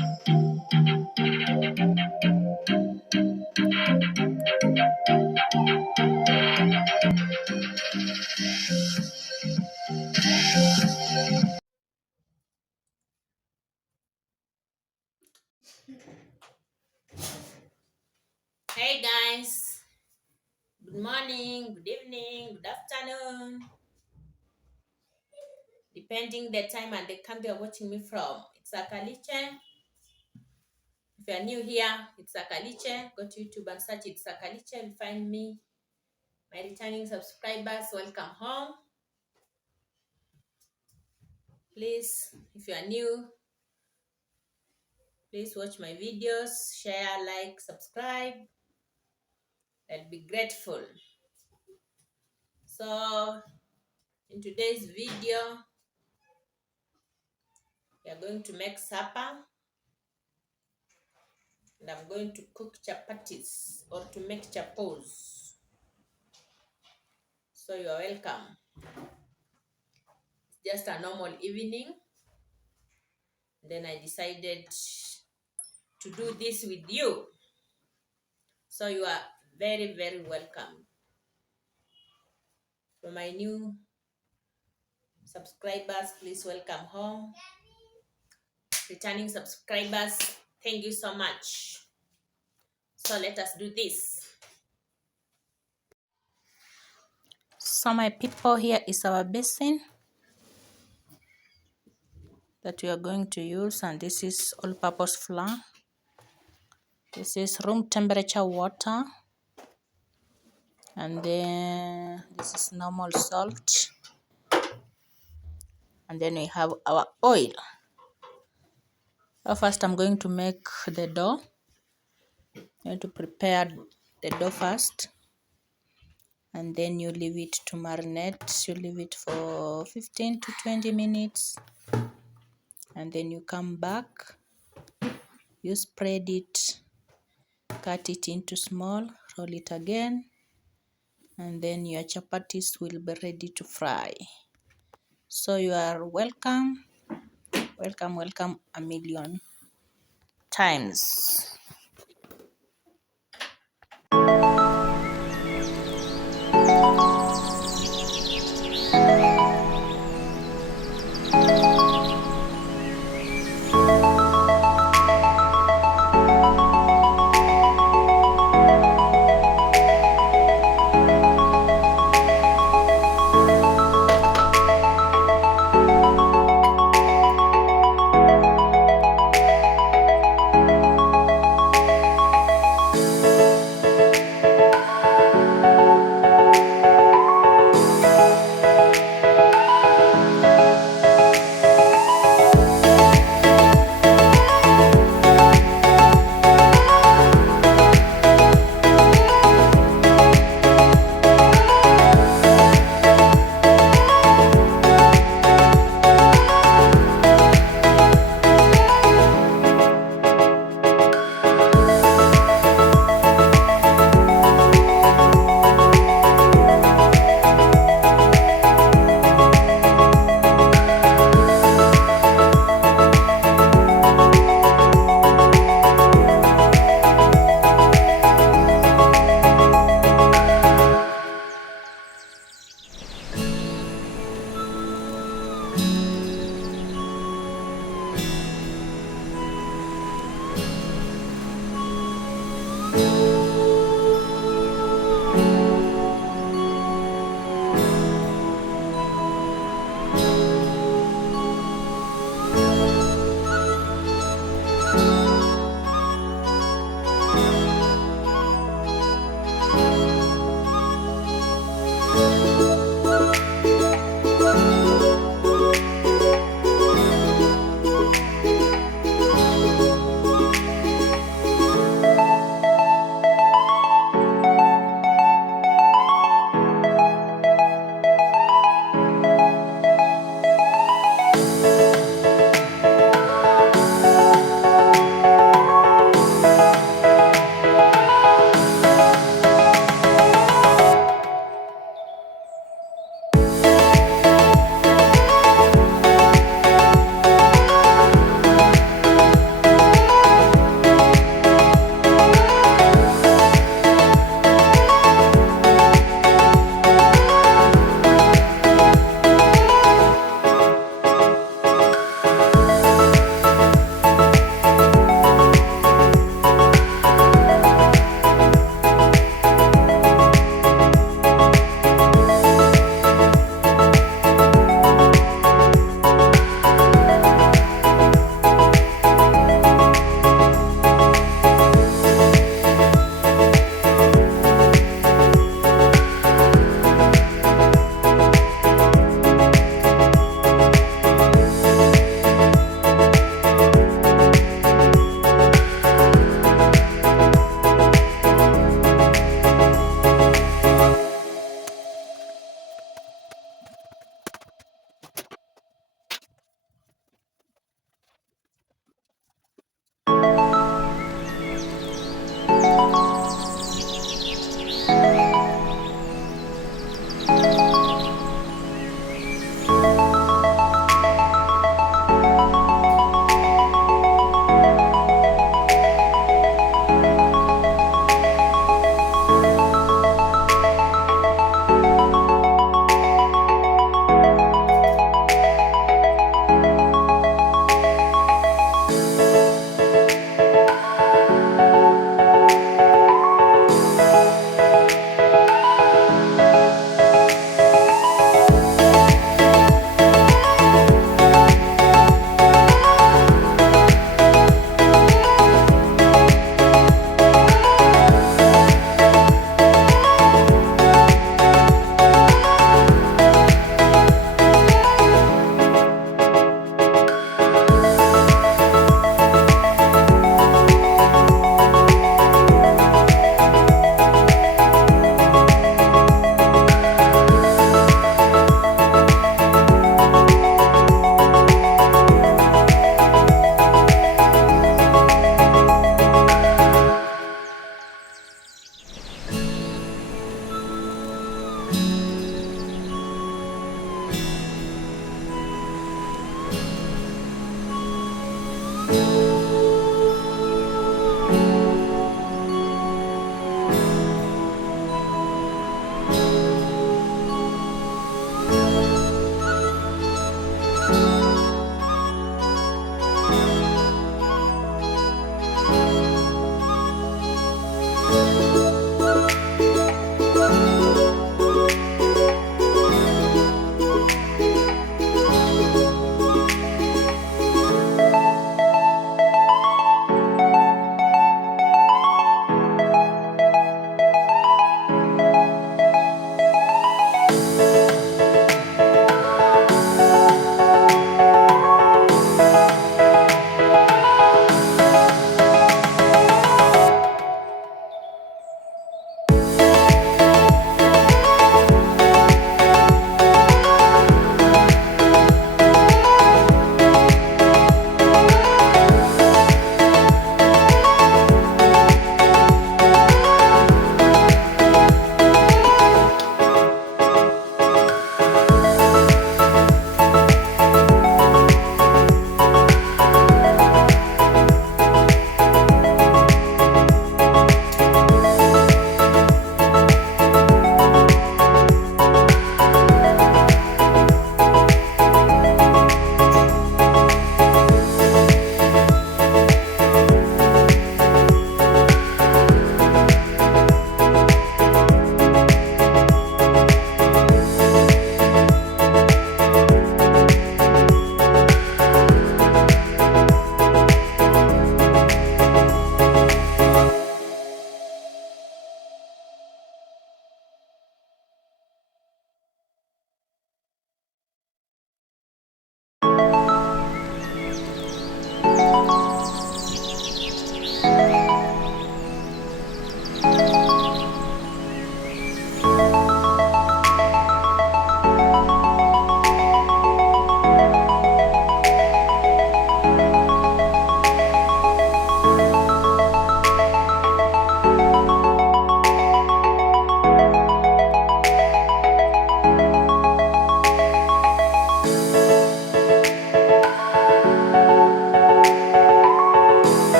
Hey guys, good morning, good evening, good afternoon, depending the time and the country you're watching me from. It's Akaliche. If you're new here, it's Akaliche. Go to YouTube and search It's Akaliche. You'll find me. My returning subscribers, welcome home. Please, if you are new, please watch my videos, share, like, subscribe. I'll be grateful. So, in today's video, we are going to make supper. And I'm going to cook chapatis or to make chapos. So you're welcome. It's just a normal evening. Then I decided to do this with you. So you are very, very welcome. For my new subscribers, please welcome home. Returning subscribers, thank you so much. So let us do this. So my people, here is our basin that we are going to use, and this is all-purpose flour. This is room temperature water, and then this is normal salt, and then we have our oil. So first I'm going to make the dough. I'm going to prepare the dough first, and then you leave it to marinate. You leave it for 15 to 20 minutes, and then you come back, you spread it, cut it into small, roll it again, and then your chapatis will be ready to fry. So you are welcome, welcome a million times.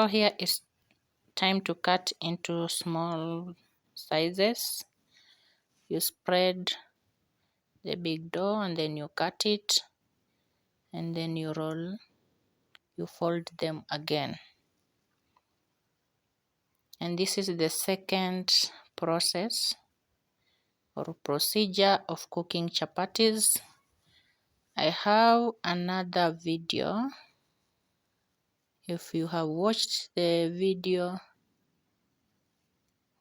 So here it's time to cut into small sizes. You spread the big dough and then you cut it, and then you roll, you fold them again. And this is the second process or procedure of cooking chapatis. I have another video. If you have watched the video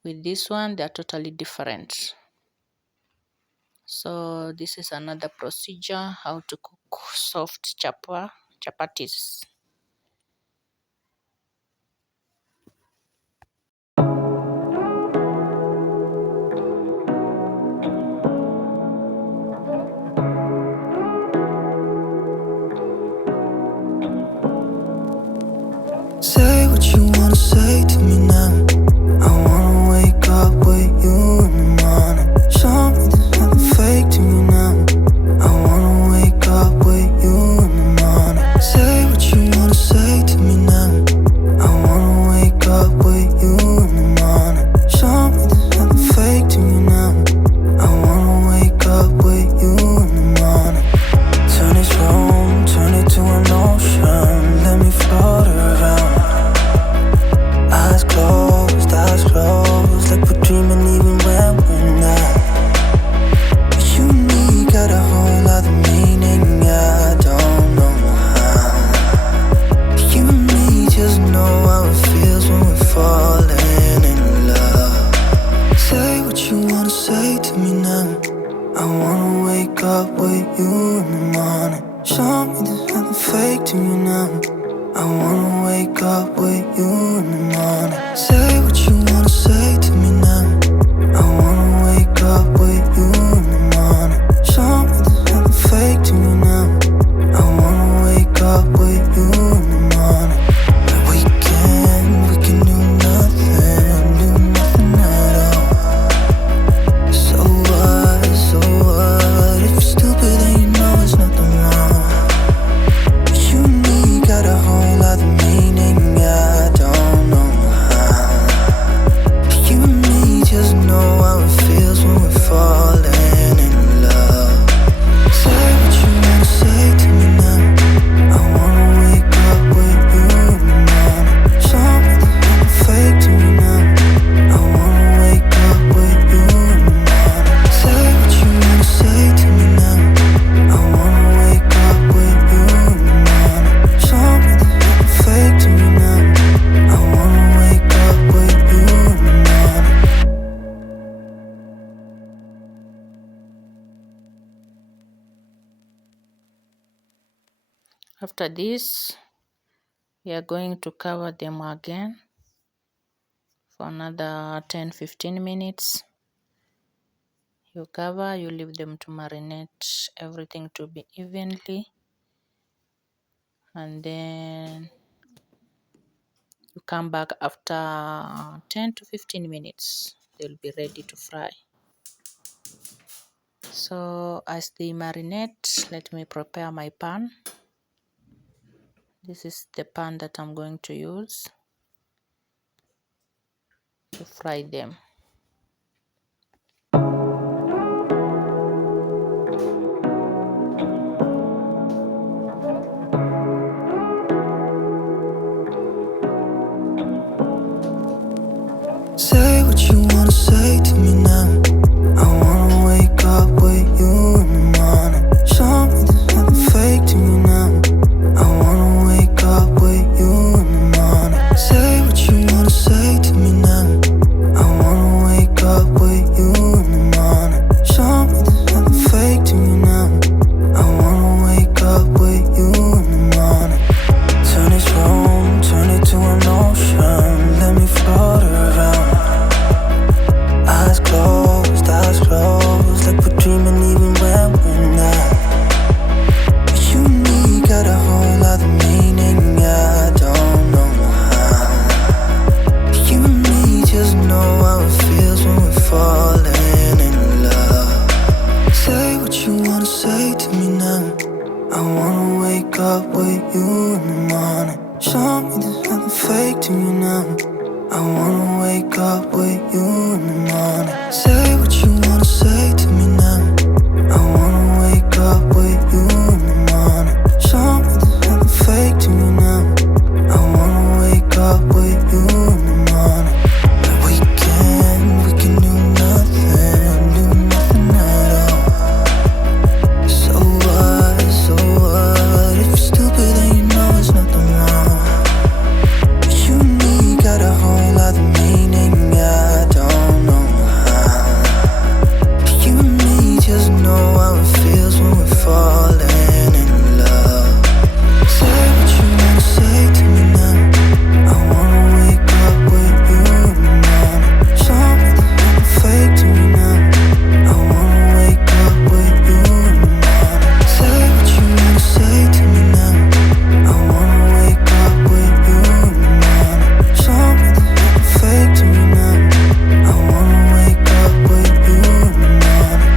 with this one, they are totally different. So this is another procedure how to cook soft chapatis. Say what you wanna say to me now. I wanna wake up with you in the morning. Show me there's nothing fake to me now. I wanna wake up with you in the morning. Say what you wanna say to me now. I wanna wake up with you in the morning. Show me there's nothing fake to me now. I wanna wake up with you in the morning. Turn this room, turn it to an ocean. Let me float around. Eyes closed, like we're dreaming even when we're not. You and me got a whole other meaning, I don't know how. You and me just know how it feels when we're falling in love. Say what you wanna say to me now. I wanna wake up with you in the morning. Show me there's nothing fake to me now. I wanna wake up with you in the morning. Say what you wanna say to me now. I wanna wake up with you in the morning. Show me there's nothing fake to me now. I wanna wake up with you in the morning. We can do nothing at all. So what, if you're stupid then you know there's nothing wrong. You and me got a whole other meaning, I don't know how. You and me just know how it feels when we're falling in love. Say what you wanna say to me now. I wanna wake up with you in the morning. Show me there's nothing fake to me now. I wanna wake up with you in the morning. Say what you wanna say to me now. I wanna wake up with you in the morning. Show me there's nothing fake to me now. I wanna wake up with you in the morning. After this, we are going to cover them again for another 10-15 minutes. You cover, you leave them to marinate everything to be evenly, and then you come back after 10-15 minutes. They'll be ready to fry. So as they marinate, let me prepare my pan. This is the pan that I'm going to use to fry them. Say what you wanna say to me now. I wanna wake up with you in the morning. Show me there's nothing fake to me now. I wanna wake up with you in the morning. Say what you wanna say to me now. I wanna wake up with you in the morning. Show me there's nothing fake to me now. I wanna wake up with you in the morning. Turn this room, turn it to an ocean. Let me float around. Eyes closed, in the morning. Show me there's nothing fake to me now. I wanna wake up with you in the morning. Say what you wanna say to me now. I wanna wake up with you in the morning. Show me there's nothing fake to me now. I wanna wake up with you in the morning. Like we can do nothing at all. So what? If you're stupid then you know it's nothing wrong. You and me got a whole other meaning, I don't know how. You and me just know how it feels when we're falling in love. Say what you wanna say to me now. I wanna wake up with you in the morning. Show me there's nothing fake to me now. I wanna wake up with you in the morning. Say what you wanna say to me now. I wanna wake up with you in the morning. Show me there's nothing fake to me now. I wanna wake up with you in the morning.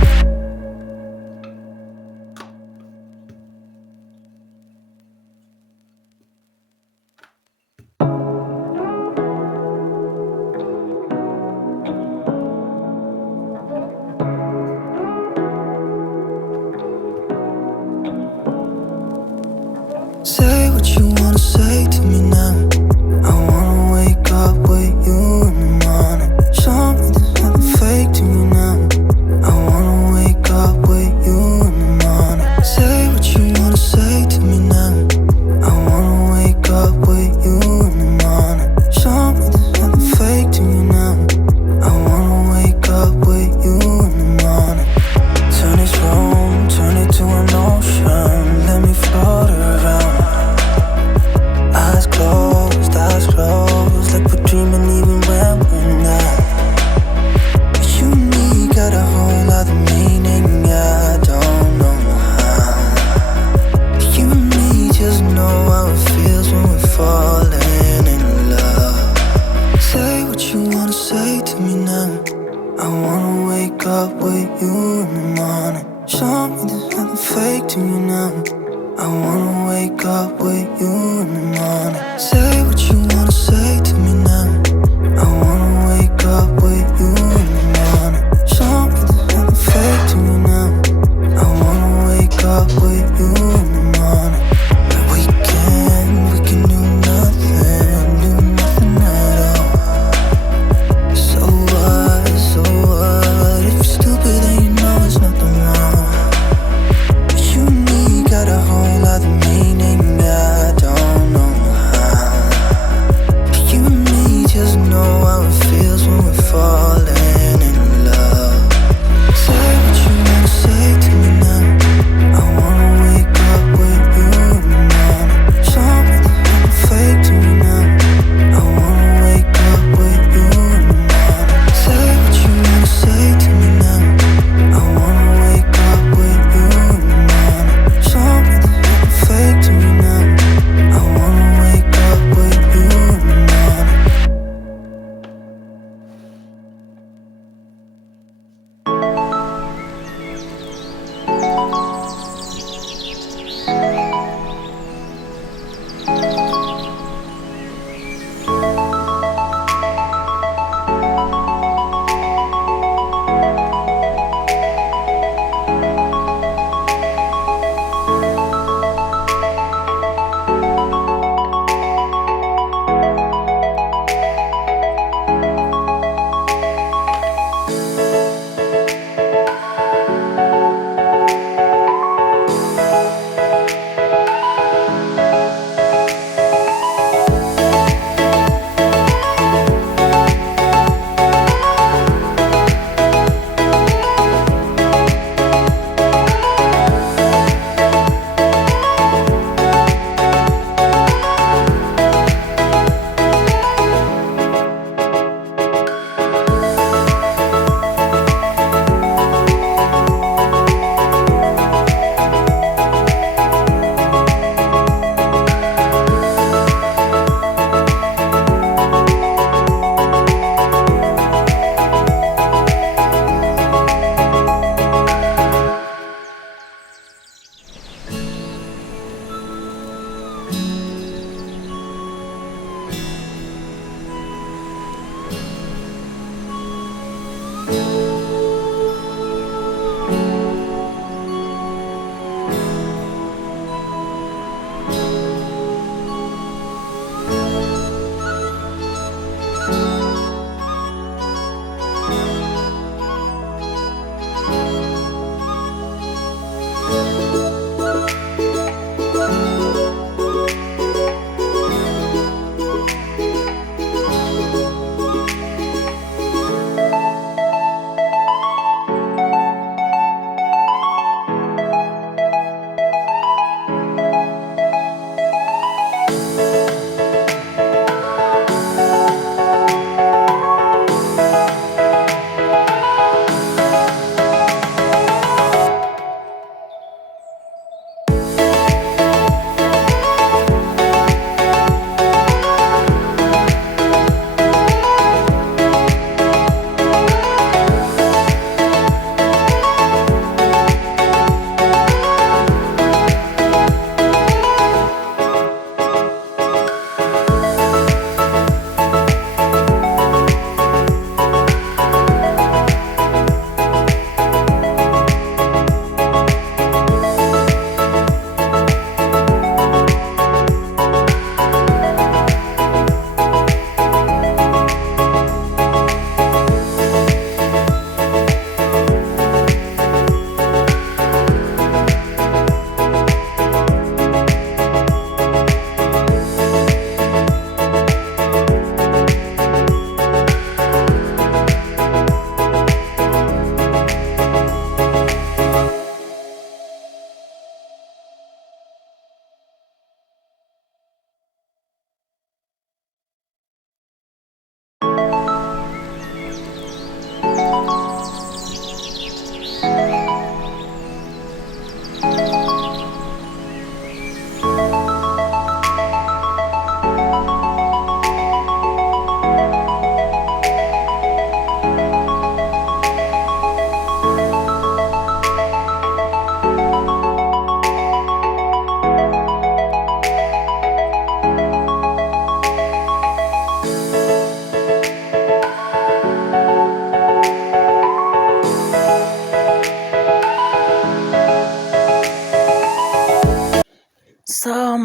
Say what you wanna say to me now. I wanna wake up with you in the morning. Show me there's nothing fake to me now. I wanna wake up with you in the morning. Say what you wanna say to me now. I wanna wake up with you in the morning. Show me there's nothing fake to me now. I wanna wake up with you in the morning. Turn this room, turn it to an ocean. Let me float around.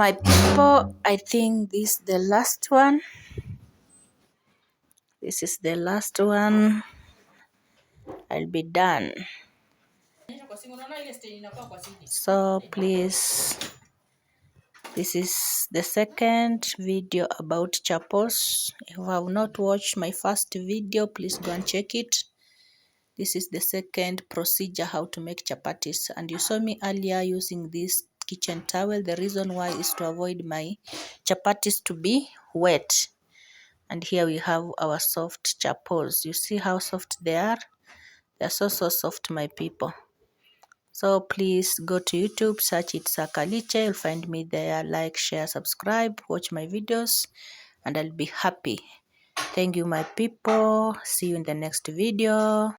my people, I think this is the last one. This is the last one. I'll be done. So please, this is the second video about chapos. If you have not watched my first video, please go and check it. This is the second procedure how to make chapatis, and you saw me earlier using this kitchen towel. The reason why is to avoid my chapatis to be wet. And here we have our soft chapos. You see how soft they are? They're so soft, my people. So please go to YouTube, search it Akaliche. You'll find me there. Like, share, subscribe, watch my videos, and I'll be happy. Thank you, my people. See you in the next video.